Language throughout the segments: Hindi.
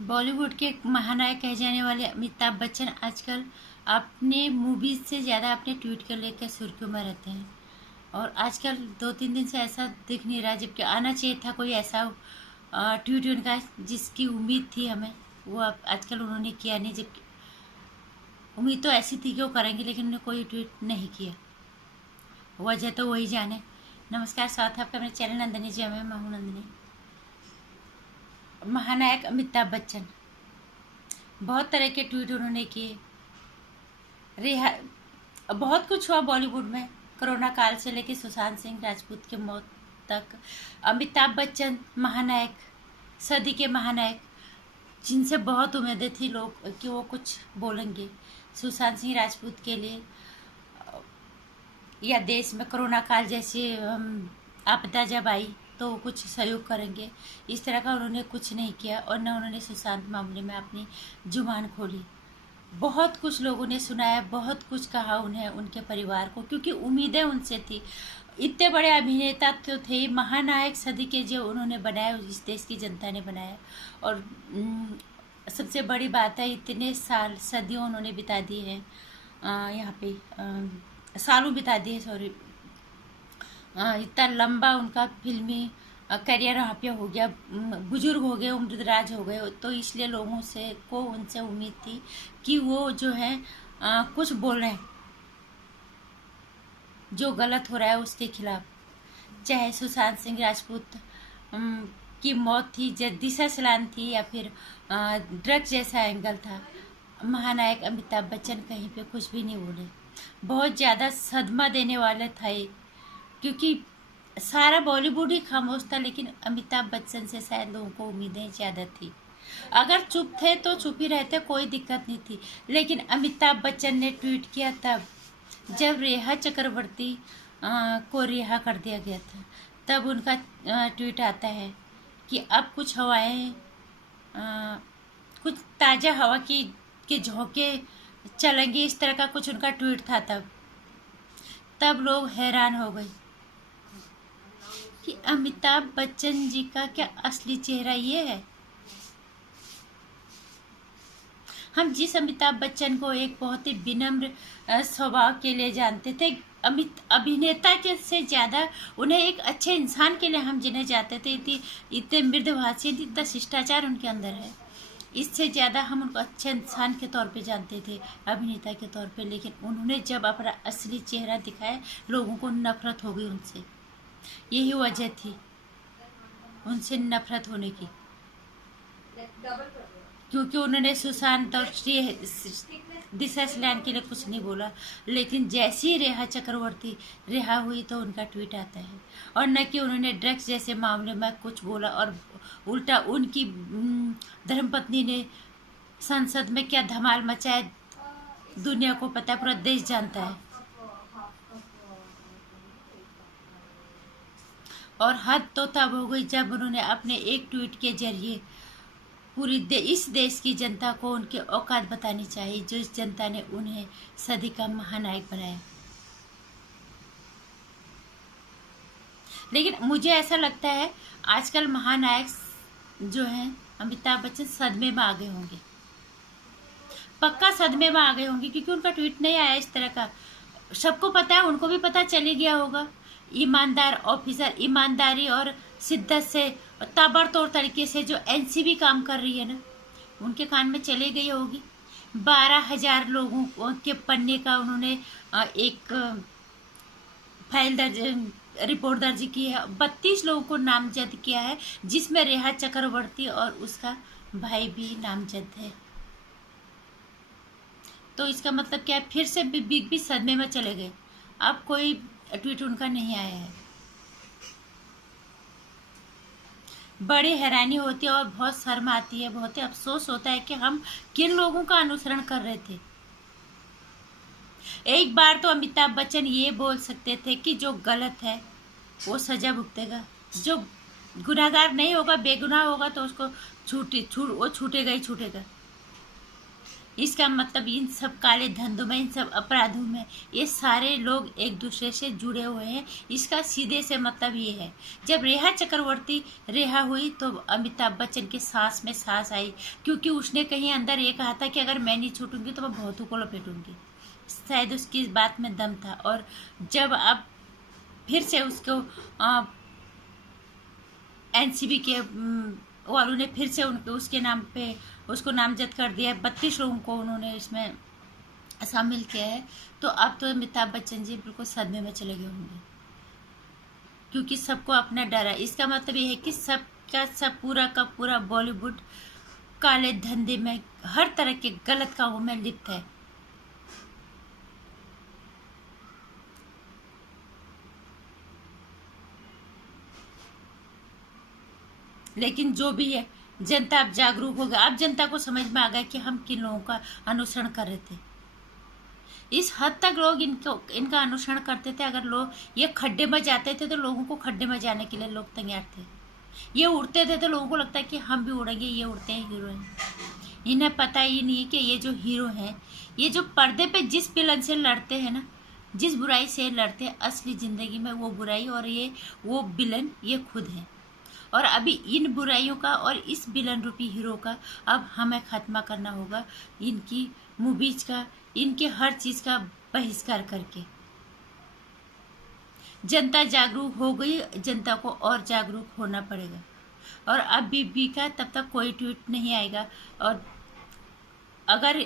बॉलीवुड के महानायक कहे जाने वाले अमिताभ बच्चन आजकल अपने मूवीज से ज़्यादा अपने ट्वीट को लेकर सुर्खियों में रहते हैं। और आजकल 2-3 दिन से ऐसा दिख नहीं रहा, जबकि आना चाहिए था कोई ऐसा ट्वीट उनका जिसकी उम्मीद थी हमें, वो अब आजकल उन्होंने किया नहीं। जबकि उम्मीद तो ऐसी थी कि वो करेंगे, लेकिन उन्होंने कोई ट्वीट नहीं किया। वजह तो वही जाने। नमस्कार, स्वागत है आपका मेरे चैनल नंदिनी जी में। मैं हूँ नंदिनी। महानायक अमिताभ बच्चन बहुत तरह के ट्वीट उन्होंने किए। रिहा बहुत कुछ हुआ बॉलीवुड में, कोरोना काल से लेकर सुशांत सिंह राजपूत की मौत तक। अमिताभ बच्चन महानायक, सदी के महानायक, जिनसे बहुत उम्मीदें थी लोग कि वो कुछ बोलेंगे सुशांत सिंह राजपूत के लिए, या देश में कोरोना काल जैसी आपदा जब आई तो वो कुछ सहयोग करेंगे। इस तरह का उन्होंने कुछ नहीं किया, और न उन्होंने सुशांत मामले में अपनी जुबान खोली। बहुत कुछ लोगों ने सुनाया, बहुत कुछ कहा उन्हें, उनके परिवार को, क्योंकि उम्मीदें उनसे थी। इतने बड़े अभिनेता तो थे, महानायक सदी के जो उन्होंने बनाया, इस देश की जनता ने बनाया। और सबसे बड़ी बात है, इतने साल सदियों उन्होंने बिता दी है यहाँ पे, सालों बिता दिए, सॉरी। इतना लंबा उनका फिल्मी करियर वहाँ पे हो गया, बुजुर्ग हो गए, उम्रदराज हो गए, तो इसलिए लोगों से को उनसे उम्मीद थी कि वो जो है कुछ बोल रहे हैं जो गलत हो रहा है उसके खिलाफ। चाहे सुशांत सिंह राजपूत की मौत थी, दिशा सलान थी, या फिर ड्रग्स जैसा एंगल था, महानायक अमिताभ बच्चन कहीं पे कुछ भी नहीं बोले। बहुत ज़्यादा सदमा देने वाला था ये, क्योंकि सारा बॉलीवुड ही खामोश था, लेकिन अमिताभ बच्चन से शायद लोगों को उम्मीदें ज़्यादा थी। अगर चुप थे तो चुप ही रहते, कोई दिक्कत नहीं थी। लेकिन अमिताभ बच्चन ने ट्वीट किया तब जब रेखा चक्रवर्ती को रिहा कर दिया गया था, तब उनका ट्वीट आता है कि अब कुछ हवाएं, कुछ ताज़ा हवा के झोंके चलेंगे, इस तरह का कुछ उनका ट्वीट था। तब लोग हैरान हो गए कि अमिताभ बच्चन जी का क्या असली चेहरा ये है। हम जिस अमिताभ बच्चन को एक बहुत ही विनम्र स्वभाव के लिए जानते थे, अभिनेता के से ज़्यादा उन्हें एक अच्छे इंसान के लिए हम जिन्हें जाते थे, इतने मृदुभाषी, इतना शिष्टाचार उनके अंदर है, इससे ज़्यादा हम उनको अच्छे इंसान के तौर पे जानते थे, अभिनेता के तौर पे। लेकिन उन्होंने जब अपना असली चेहरा दिखाया, लोगों को नफरत हो गई उनसे। यही वजह थी उनसे नफरत होने की, क्योंकि उन्होंने सुशांत और दिशा सलान के लिए कुछ नहीं बोला। लेकिन जैसी रेखा चक्रवर्ती रिहा हुई तो उनका ट्वीट आता है, और न कि उन्होंने ड्रग्स जैसे मामले में कुछ बोला, और उल्टा उनकी धर्मपत्नी ने संसद में क्या धमाल मचाया, दुनिया को पता है, पूरा देश जानता है। और हद तो तब हो गई जब उन्होंने अपने एक ट्वीट के जरिए पूरी इस देश की जनता को उनके औकात बतानी चाहिए, जो इस जनता ने उन्हें सदी का महानायक बनाया। लेकिन मुझे ऐसा लगता है आजकल महानायक जो हैं अमिताभ बच्चन सदमे में आ गए होंगे, पक्का सदमे में आ गए होंगे, क्योंकि उनका ट्वीट नहीं आया इस तरह का। सबको पता है, उनको भी पता चली गया होगा। ईमानदार ऑफिसर, ईमानदारी और शिद्दत से, ताबड़तोड़ तरीके से जो एनसीबी काम कर रही है ना, उनके कान में चले गई होगी। 12,000 लोगों के पन्ने का उन्होंने एक फाइल दर्ज, रिपोर्ट दर्ज की है। 32 लोगों को नामजद किया है, जिसमें रेखा चक्रवर्ती और उसका भाई भी नामजद है। तो इसका मतलब क्या है, फिर से बिग बी सदमे में चले गए। अब कोई ट्वीट उनका नहीं आया है। बड़ी हैरानी होती है और बहुत शर्म आती है, बहुत ही अफसोस होता है कि हम किन लोगों का अनुसरण कर रहे थे। एक बार तो अमिताभ बच्चन ये बोल सकते थे कि जो गलत है वो सजा भुगतेगा, जो गुनाहगार नहीं होगा, बेगुनाह होगा, तो उसको वो छूटेगा ही छूटेगा। इसका मतलब इन सब काले धंधों में, इन सब अपराधों में ये सारे लोग एक दूसरे से जुड़े हुए हैं। इसका सीधे से मतलब ये है, जब रेखा चक्रवर्ती रिहा हुई तो अमिताभ बच्चन के सांस में सांस आई, क्योंकि उसने कहीं अंदर ये कहा था कि अगर मैं नहीं छूटूंगी तो मैं बहुतों को लपेटूंगी। शायद उसकी इस बात में दम था। और जब अब फिर से उसको एनसीबी के वालों ने फिर से उनके उसके नाम पे उसको नामजद कर दिया है, 32 लोगों को उन्होंने इसमें शामिल किया है, तो अब तो अमिताभ बच्चन जी बिल्कुल सदमे में चले गए होंगे, क्योंकि सबको अपना डर है। इसका मतलब ये है कि सबका सब पूरा का पूरा बॉलीवुड काले धंधे में, हर तरह के गलत कामों में लिप्त है। लेकिन जो भी है, जनता अब जागरूक हो गया। अब जनता को समझ में आ गया कि हम किन लोगों का अनुसरण कर रहे थे। इस हद तक लोग इनका अनुसरण करते थे। अगर लोग ये खड्डे में जाते थे तो लोगों को खड्डे में जाने के लिए लोग तैयार थे। ये उड़ते थे तो लोगों को लगता है कि हम भी उड़ेंगे, ये उड़ते हैं, हीरो हैं। इन्हें पता ही नहीं कि ये जो हीरो हैं, ये जो पर्दे पे जिस विलन से लड़ते हैं ना, जिस बुराई से लड़ते हैं, असली जिंदगी में वो बुराई और ये वो विलन ये खुद है। और अभी इन बुराइयों का और इस विलन रूपी हीरो का अब हमें खात्मा करना होगा। इनकी मूवीज का, इनके हर चीज का बहिष्कार करके। जनता जागरूक हो गई, जनता को और जागरूक होना पड़ेगा। और अब बीबी का तब तक कोई ट्वीट नहीं आएगा। और अगर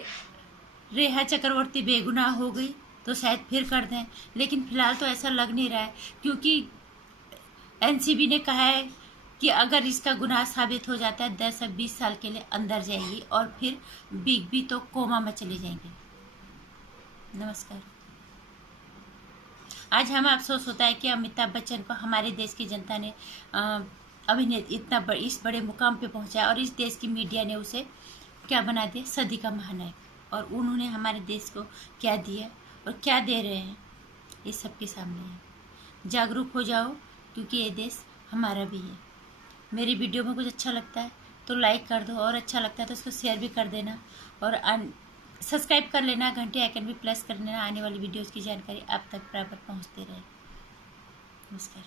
रेखा चक्रवर्ती बेगुनाह हो गई तो शायद फिर कर दें, लेकिन फिलहाल तो ऐसा लग नहीं रहा है, क्योंकि एनसीबी ने कहा है कि अगर इसका गुनाह साबित हो जाता है 10 से 20 साल के लिए अंदर जाएगी और फिर बिग बी तो कोमा में चले जाएंगे। नमस्कार। आज हमें अफसोस होता है कि अमिताभ बच्चन को हमारे देश की जनता ने अभिनेता इतना इस बड़े मुकाम पे पहुंचाया, और इस देश की मीडिया ने उसे क्या बना दिया, सदी का महानायक। और उन्होंने हमारे देश को क्या दिया और क्या दे रहे हैं, ये सबके सामने है। जागरूक हो जाओ, क्योंकि ये देश हमारा भी है। मेरी वीडियो में कुछ अच्छा लगता है तो लाइक कर दो, और अच्छा लगता है तो उसको शेयर भी कर देना, और सब्सक्राइब कर लेना, घंटे आइकन भी प्रेस कर लेना, आने वाली वीडियोज़ की जानकारी आप तक बराबर पहुंचते रहे। नमस्कार।